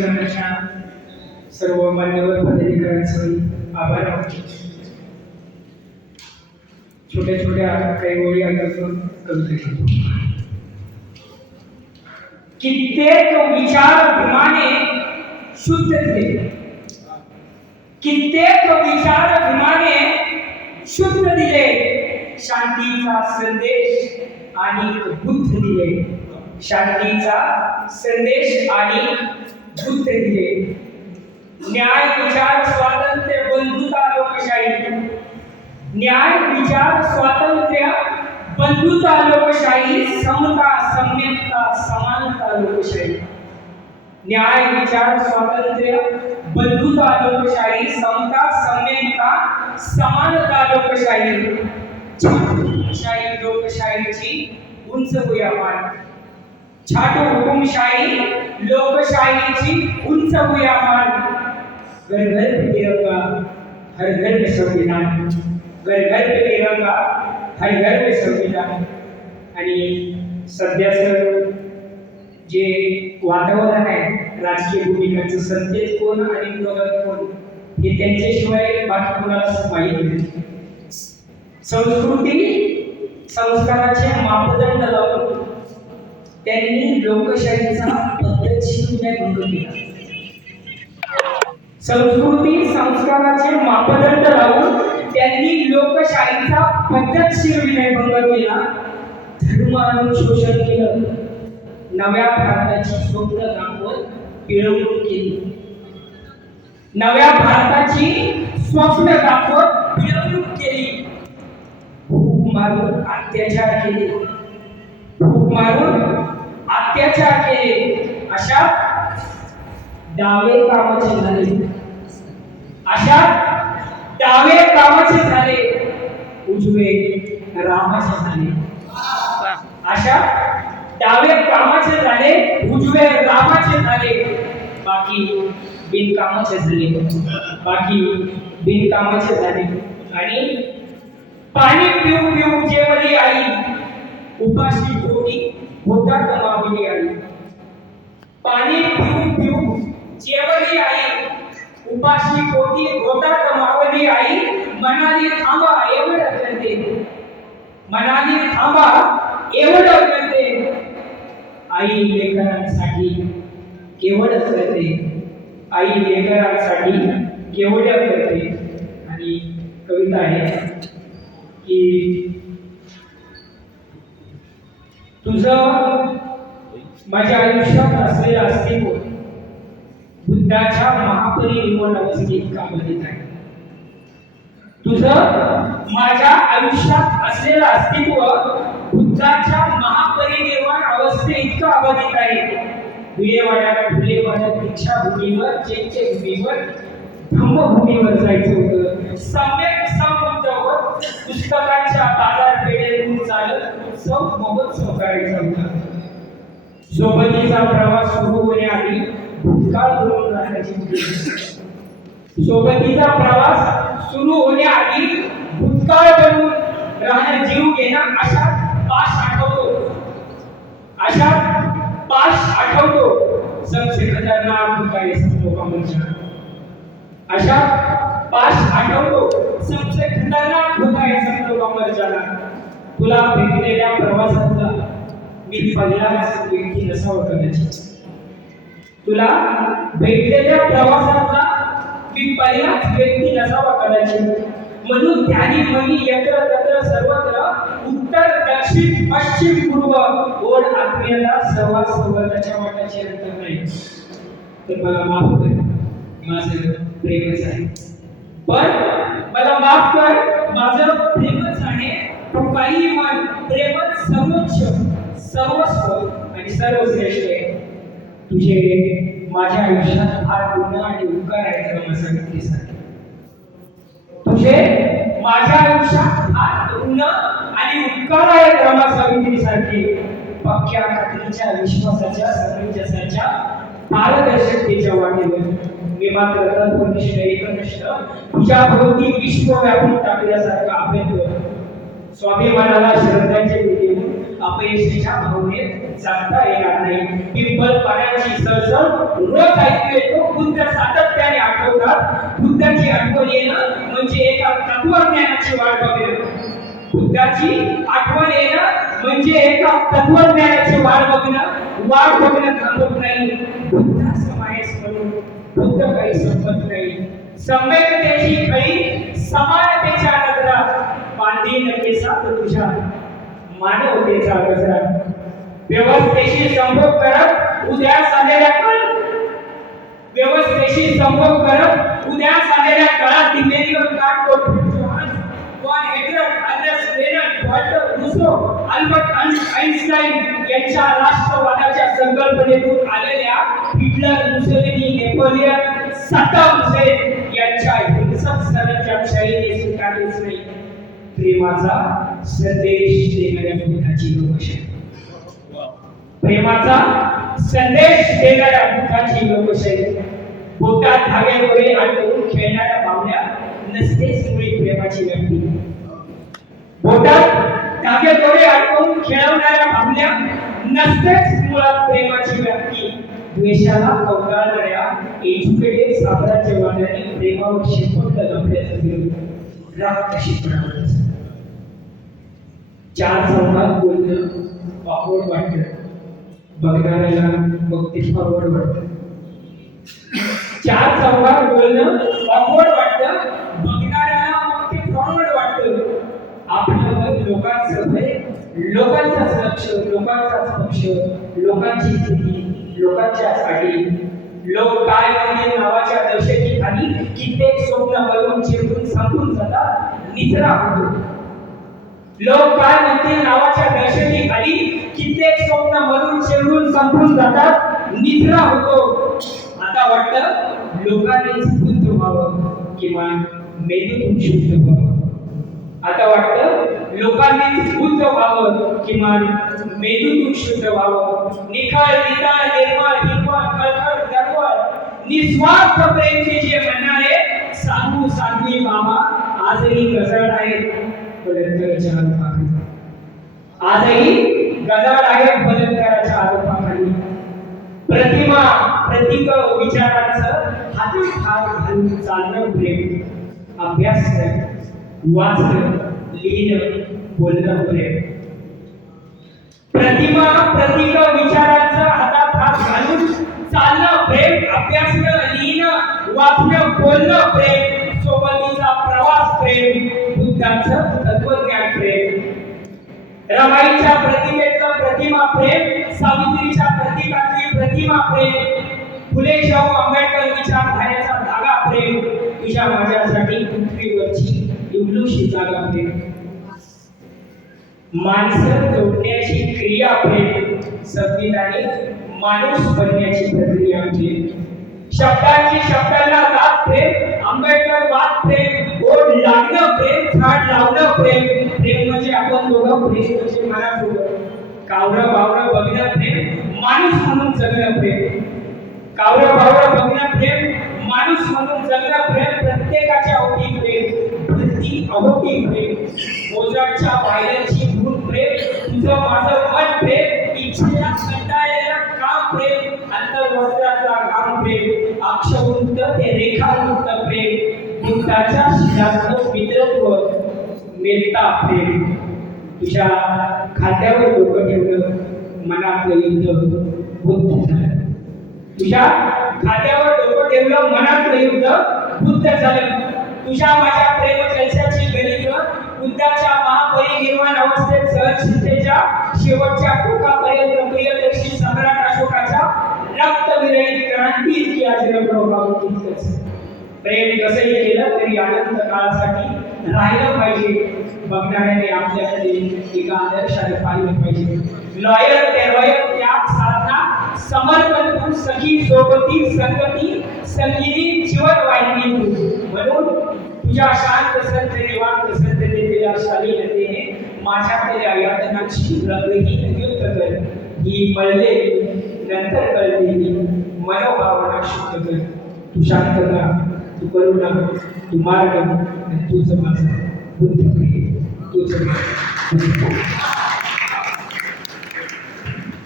संमेलनाच्या सर्व मान्यवर पदाधिकाऱ्यांचं आभार मानतो. छोट्या छोट्या काही ओळी आल्याचं कविता घेतो कित्येक विचार भीमाने शुद्ध केले. कित्येक विचार भीमाने शुद्ध दिले. शांतीचा संदेश आणि बुद्ध दिले. शांतीचा संदेश आणि बुद्ध न्याय विचार स्वातंत्र्य बंधुता लोकशाही। न्याय विचार स्वातंत्र्य बंधुता लोकशाही समता सम्यकता समानता लोकशाही। न्याय विचार स्वातंत्र्य बंधुता लोकशाही समता सम्यकता समानता लोकशाही। लोकशाही लोकशाहीची उंच भुयामान छाटू हुकुमशाही लोकशाहीची उंच भुयामान घर घर पे तिरंगा हर घर में संविधान. घर घर तिरंगा हर घर में संविधान. आणि सध्याचं जे वातावरण आहे राजकीय भूमिकांचं सत्तेत कोण आणि विरोधात कोण हे त्यांच्याशिवाय बाकी कोणालाच माहीत नाही. संस्कृती संस्काराचे मापदंड लावून त्यांनी लोकशाहीचा पद्धतशीर भंग केला. संस्कृती संस्काराचे मापदंड लावून त्यांनी लोकशाहीचा पद्धतशीर विनयभंग केला. धर्मानुशोषण केलं. नव्या भारताची स्वप्न दाखवत पिळवणूक केली. नव्या भारताची स्वप्न दाखवत पिळवणूक केली. भूक मारून अत्याचार केले. भूक मारून अत्याचार केले अशा डावे कामाचे झाले. अशा डावे कामाचे झाले. उजवे रामाचे झाले. अशा डावे कामाचे झाले. उजवे रामाचे झाले. बाकी बिनकामाचे झाले. बाकी बिनकामाचे झाले. आणि पाणी पिऊ पिऊ जेवली आई. उपाशी पोटी होता कमाविली आई पाणी पिऊन पिऊन जेवली आई. उपाशी पोटी होता कमावली आई. मनाली थांबा एवढं म्हणते. मनाली थांबा एवढं करते आई लेकरांसाठी केवळ करते? आई लेकरांसाठी केवळ करते? आणि कविता आहे की तुझं माझ्या आयुष्यात असलेलं अस्तित्व बुद्धाच्या महापरिनिर्वाण अवस्थेत कामलीत आहे तुझं माझ्या आयुष्यात असलेलं अस्तित्व बुद्धाच्या महापरिनिर्वाण अवस्थे इतकं अबाधित आहे विडेवाड्यात फुलेवाड्यात दीक्षाभूमीवर चेकचे भूमीवर धम्मभूमीवर जायचं होतं. सम्यक संबंध पुस्तकांच्या बाजारपेठेतून चालत उत्सव महोत्सव करायचा होता सोबतीचा प्रवास सुरू होण्याआधी भूतकाळ करून राहण्याची सोबतीचा प्रवास सुरू होण्याआधी भूतकाळ बनून राहण्या जीव घेणं अशा पाच आठवतो. अशा पाच आठवतो. सबसे खतरनाक होता है सब अशा पाच आठवतो. सबसे खतरनाक होता है सब लोगों में जाना तुला भेटलेल्या प्रवासातला मी पहिलाच व्यक्ती नसावं कदाचित तुला भेटलेल्या प्रवासातला मी पहिलाच व्यक्ती नसावा कदाचित म्हणून त्याने मनी यत्र तत्र सर्वत्र उत्तर दक्षिण पश्चिम पूर्व ओढ आत्मीयता सर्वात संवर्धाच्या वाटाची अंतर नाही तर मला माफ कर. माझं प्रेमच आहे. पण मला माफ कर. माझं प्रेमात सर्वोच्च सर्वस्व आणि सर्वश्रेष्ठ आहे. तुझे माझ्या आयुष्यात फार गुन्हा आणि उपकार आहेत मला सांगितले तुझे माझ्या आयुष्यात फार ऋण आणि उपकार आहेत रमा सावित्रीसारखे पक्क्या खात्रीच्या विश्वासाच्या सर्वजसाच्या पारदर्शकतेच्या वाटेवर. मी मात्र तत्वनिष्ठ एकनिष्ठ तुझ्या भोवती विश्व व्यापून टाकल्यासारखा अभेद्य स्वाभिमानाला श्रद्धांचे देऊन अपयशाच्या भावनेत जाता येणार नाही. पिंपल पाण्याची सळसळ रोज ऐकू येतो. बुद्ध सातत्याने आठवतात. बुद्धाची आठवण येणं म्हणजे एका तत्वज्ञानाची वाट बघणं. बुद्धाची आठवण येणं म्हणजे एका तत्वज्ञानाची वाट बघणं. वाट बघणं थांबत नाही. बुद्धा समायस म्हणून बुद्ध काही संपत नाही. संवेदनेची खळी समानतेच्या तीन टक्केचा केसात मानवतेचा कचरा. व्यवस्थेशी संभोग करत उद्या झालेल्या काळ व्यवस्थेशी संभोग करत उद्या झालेल्या काळात दिलेली काट कोठून von Albert Leonard Walter Rousseau Albert Einstein यांच्या राष्ट्रवादाच्या संकल्पनेतून आलेल्या Hitler Mussolini Napoleon Saddam Hussein यांच्या हिंसक सरंजामशाहीने स्वीकारलेच नाही प्रेमाचा संदेश देणाऱ्या बुद्धाची लोकशाही प्रेमाचा संदेश देणाऱ्या बुद्धाची लोकशाही बोटात धागे डोळे अडकवून खेळणाऱ्या बावल्या नसतेच मुळी प्रेमाची व्यक्ती. बोटात धागे डोळे अडकून खेळवणाऱ्या बावल्या नसतेच मुळात प्रेमाची व्यक्ती. द्वेषाला कवटाळणाऱ्या एज्युकेटेड साम्राज्यवाद्यांनी प्रेमावर शिकवलं लपण्याचं विरोध राग कशी चार चौकात बोलणं ऑकवर्ड वाटत. बघणाऱ्याला मग ते फॉरवर्ड वाटत. चार चौकात बोलणं ऑकवर्ड वाटत. बघणाऱ्याला मग ते फॉरवर्ड वाटत आपलं लोकांचं भय लोकांचाच लक्ष लोकांचाच पक्ष लोकांची स्थिती लोकांच्या साठी लोक काय म्हणजे नावाच्या दहशतीखाली कित्येक स्वप्न वरून चिरकून संपून जातात निचरा होतो. लोक काय म्हणतील नावाच्या दहशतीखाली कित्येक स्वप्न मरून शेवून संपून जातात. निद्रा होतो. आता वाटत लोकांनी शुद्ध व्हावं किंवा मेंदूतून शुद्ध व्हावं. आता वाटतं लोकांनी शुद्ध व्हावं किंवा मेंदूतून शुद्ध व्हावं. निखळ निकाळ निर्मळ हिरवळ खळखळ दरवळ. निस्वार्थ प्रेमचे जे म्हणणारे साधू साधवी मामा आजही गजळ आहेत. बलत्काराच्या आरोपाखाली आजही गजाड आहे बलत्काराच्या आरोपाखाली प्रतिमा प्रतीक विचारांचं हातात हात घालून चालणं प्रेम. अभ्यास वाचणं लिहिणं बोलणं प्रेम. प्रतिमा प्रतीक विचारांचं हातात हात घालून चालणं प्रेम. अभ्यासणं लिहिणं वाचणं बोलणं प्रेम. त्यांचं तत्वज्ञान प्रेम. रमाईच्या प्रतिमेतलं प्रतिमा प्रेम सावित्रीच्या प्रतिकातली प्रतिमा प्रेम फुले शाहू आंबेडकर विचारधारेचा धागा प्रेम. तुझ्या माझ्यासाठी पृथ्वीवरची एवढीशी जागा प्रेम. माणसं जोडण्याची क्रिया प्रेम. संविधाने माणूस बनण्याची प्रक्रिया म्हणजे शब्दांची शब्दांना दात प्रेम आंबेडकर वाद प्रेम. बोट लागणं प्रेम झाड लावणं प्रेम. प्रेम म्हणजे आपण दोघं प्रेम म्हणजे मनासोबत कावरं बावरं बघणं प्रेम माणूस म्हणून जगणं प्रेम. कावरं बावरं बघणं प्रेम माणूस म्हणून जगणं प्रेम. प्रत्येकाच्या ओटी प्रेम वृत्ती अवती प्रेम. मोजाच्या पायऱ्यांची धून प्रेम तुझं माझं मन प्रेम. इच्छेला कंटाळलेला काम प्रेम अंतर्वस्त्राचा काम प्रेम. अक्षवृत्त ते रेखावृत्त प्रेम जास्त मित्रत्व नेता प्रेम तुझ्या खात्यावर डोकं ठेवलं मनातलं युद्ध बुद्ध झालं. तुझ्या खात्यावर डोकं ठेवलं मनातलं युद्ध बुद्ध झालं. तुझ्या माझ्या प्रेम जलशाची गणित बुद्धाच्या महापरिनिर्वाण अवस्थेत सहनशीलतेच्या शेवटच्या टोकापर्यंत प्रियदर्शी सम्राट अशोकाच्या रक्तविरहित क्रांती इतकी आज प्रभाव प्रेम कसंही केलं तरी आनंद काळासाठी राहिलं पाहिजे बघणाऱ्याने आपल्याकडे एका आदर्शाने पाहिलं पाहिजे लॉयर तेरवय त्याग साधना, समर्पण तू सखी सोबती संगती, संगीनी, जीवन वाहिनी। म्हणून तुझ्या शांत संत निवांत संत देतेल्या शालीनतेने माझ्याकडे यातनाची रंगही युक्त कर। ही पडले नंतर कळलेली मनोभावना शुद्ध कर। तू शांतता तू करुणा तू मार्ग आणि तुझं माझं बुद्ध प्रिय तुझं माझं बुद्ध